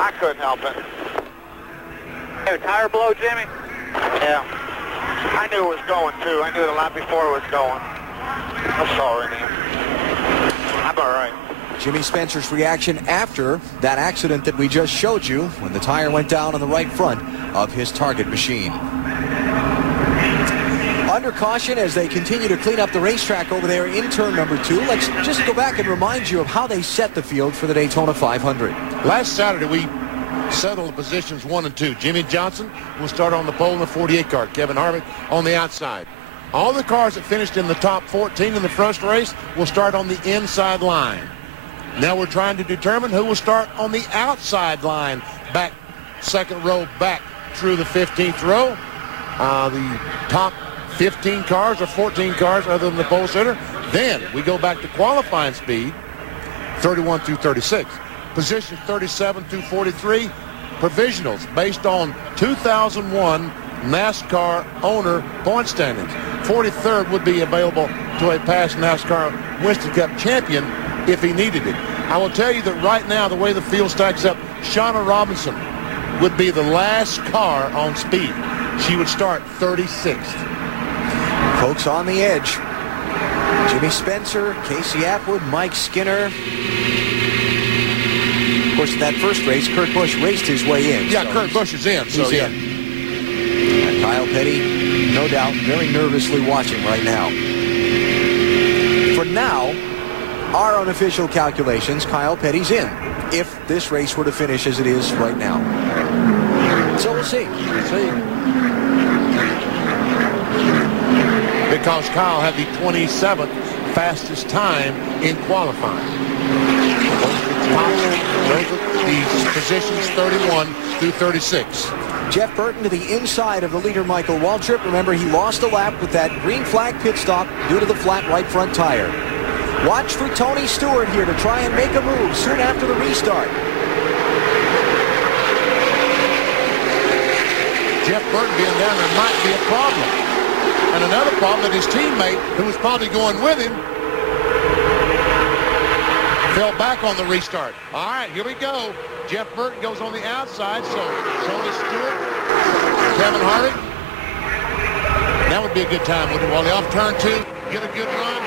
I couldn't help it. Hey, tire blow, Jimmy? Yeah. I knew it was going, too. I knew the lap before it was going. I'm sorry, man. I'm all right. Jimmy Spencer's reaction after that accident that we just showed you when the tire went down on the right front of his target machine. Under caution as they continue to clean up the racetrack over there in turn number 2. Let's just go back and remind you of how they set the field for the Daytona 500. Last Saturday, we settled the positions 1 and 2. Jimmy Johnson will start on the pole in the 48 car. Kevin Harvick on the outside. All the cars that finished in the top 14 in the first race will start on the inside line. Now we're trying to determine who will start on the outside line, back, second row back through the 15th row. The top 15 cars or 14 cars other than the pole sitter. Then we go back to qualifying speed, 31 through 36. Positions 37 through 43, provisionals based on 2001 NASCAR owner point standings. 43rd would be available to a past NASCAR Winston Cup champion if he needed it. I will tell you that right now, the way the field stacks up, Shauna Robinson would be the last car on speed. She would start 36th. Folks on the edge. Jimmy Spencer, Casey Atwood, Mike Skinner. Of course, in that first race, Kurt Busch raced his way in. Yeah, so Kurt Busch is in. So he's in. And Kyle Petty, no doubt, very nervously watching right now. For now, our unofficial calculations, Kyle Petty's in, if this race were to finish as it is right now. So we'll see. Because Kyle had the 27th fastest time in qualifying. Those are the positions 31 through 36. Jeff Burton to the inside of the leader, Michael Waltrip. Remember, he lost a lap with that green flag pit stop due to the flat right front tire. Watch for Tony Stewart here to try and make a move soon after the restart. Jeff Burton being down there might be a problem. And another problem that his teammate, who was probably going with him, fell back on the restart. All right, here we go. Jeff Burton goes on the outside, so Tony Stewart, Kevin Harvick. That would be a good time, wouldn't it? While they off turn 2, get a good run.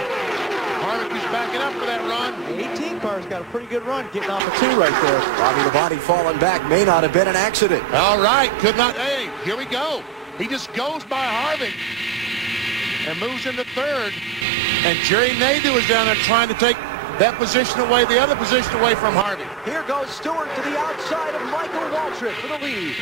Harvick is backing up for that run. The 18 car's got a pretty good run getting off of 2 right there. Bobby Labonte falling back may not have been an accident. All right, could not. Hey, here we go. He just goes by Harvick and moves into 3rd. And Jerry Nadeau is down there trying to take that position away, the other position away from Harvick. Here goes Stewart to the outside of Michael Waltrip for the lead.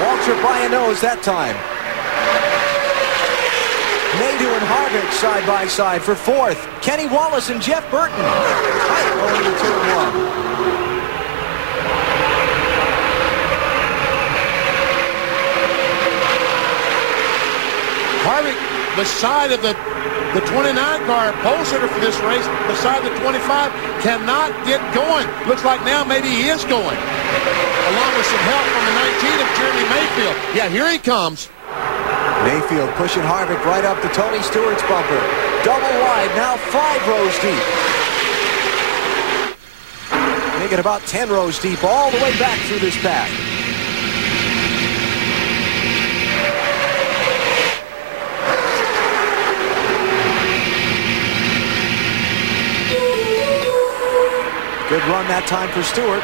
Waltrip by a nose that time. Nadeau and Harvick side by side for 4th. Kenny Wallace and Jeff Burton. Tight going to turn 1. Harvick, beside of the 29 car pole sitter for this race, beside the 25, cannot get going. Looks like now maybe he is going. Along with some help from the 19 of Jeremy Mayfield. Yeah, here he comes. Mayfield pushing Harvick right up to Tony Stewart's bumper. Double wide, now 5 rows deep. Make it about 10 rows deep all the way back through this path. Good run that time for Stewart.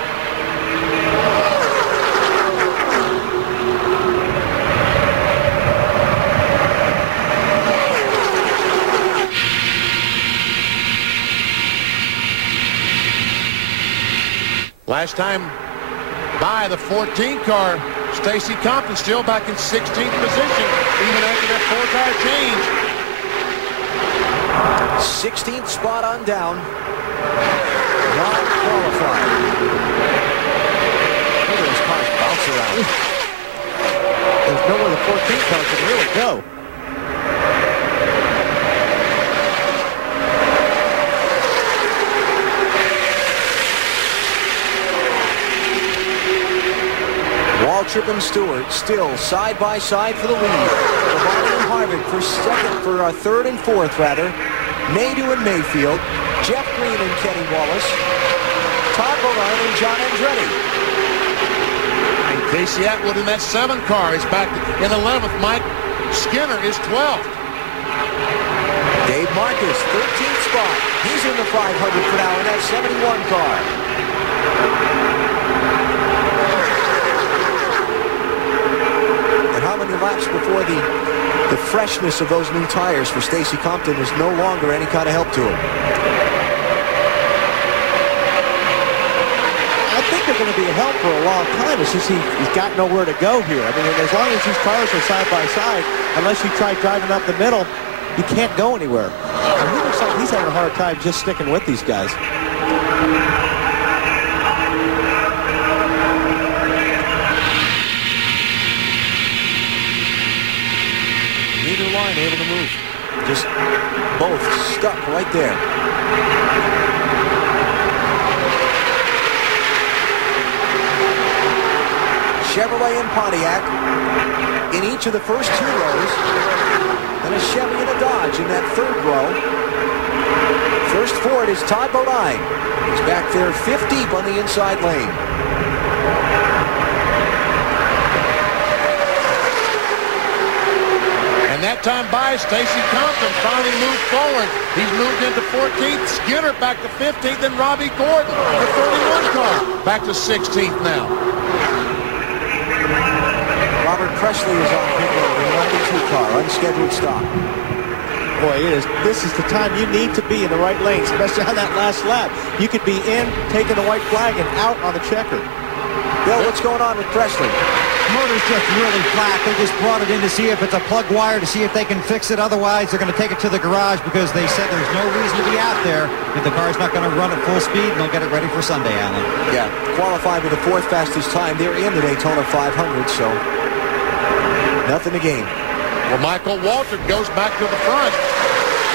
Last time by the 14 car, Stacy Compton still back in 16th position, even after that 4-car change. 16th spot on down. Not qualified. Look at those cars bounce around. There's nowhere the 14 car can really go. Waltrip and Stewart still side by side for the lead. Labonte and Harvick for third and fourth, rather. Nadeau and Mayfield. Jeff Green and Kenny Wallace. Todd Bodine and John Andretti. And Casey Atwood in that 7 car is back in 11th. Mike Skinner is 12th. Dave Marcus, 13th spot. He's in the 500 for now in that 71 car. And how many laps before the freshness of those new tires for Stacey Compton is no longer any kind of help to him? I think they're going to be a help for a long time. It's just he's got nowhere to go here. I mean, as long as these cars are side by side, unless you try driving up the middle, you can't go anywhere. And he looks like he's having a hard time just sticking with these guys. Neither line able to move. Just both stuck right there. Chevrolet and Pontiac in each of the first 2 rows. And a Chevy and a Dodge in that 3rd row. First forward is Todd Bodine. He's back there 5th deep on the inside lane. And that time by, Stacey Compton finally moved forward. He's moved into 14th. Skinner back to 15th, and Robbie Gordon, the 31 car, back to 16th now. Robert Presley is on pit road in the 92 car, unscheduled stop. Boy, this is the time you need to be in the right lane, especially on that last lap. You could be in, taking the white flag, and out on the checker. Bill, what's going on with Presley? Motor's just really flat. They just brought it in to see if it's a plug wire, to see if they can fix it. Otherwise, they're going to take it to the garage because they said there's no reason to be out there if the car's not going to run at full speed, and they'll get it ready for Sunday, Alan. Yeah, qualified with the 4th fastest time. They're in the Daytona 500, so nothing to gain. Well, Michael Waltrip goes back to the front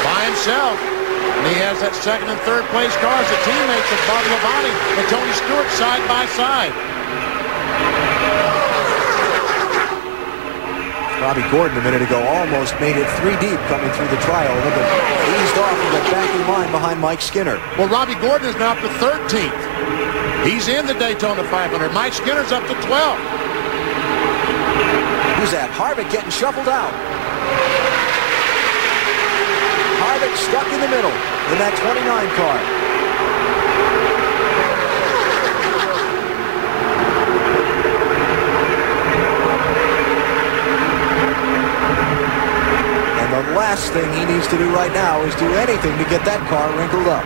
by himself. And he has that 2nd and 3rd place cars, the teammates of Bob Labonte and Tony Stewart side by side. Robbie Gordon a minute ago almost made it 3 deep coming through the trial. Look at eased off and got back in line behind Mike Skinner. Well, Robbie Gordon is now up to 13th. He's in the Daytona 500. Mike Skinner's up to 12th. Who's that? Harvick getting shuffled out. Harvick stuck in the middle in that 29 car. And the last thing he needs to do right now is do anything to get that car wrinkled up.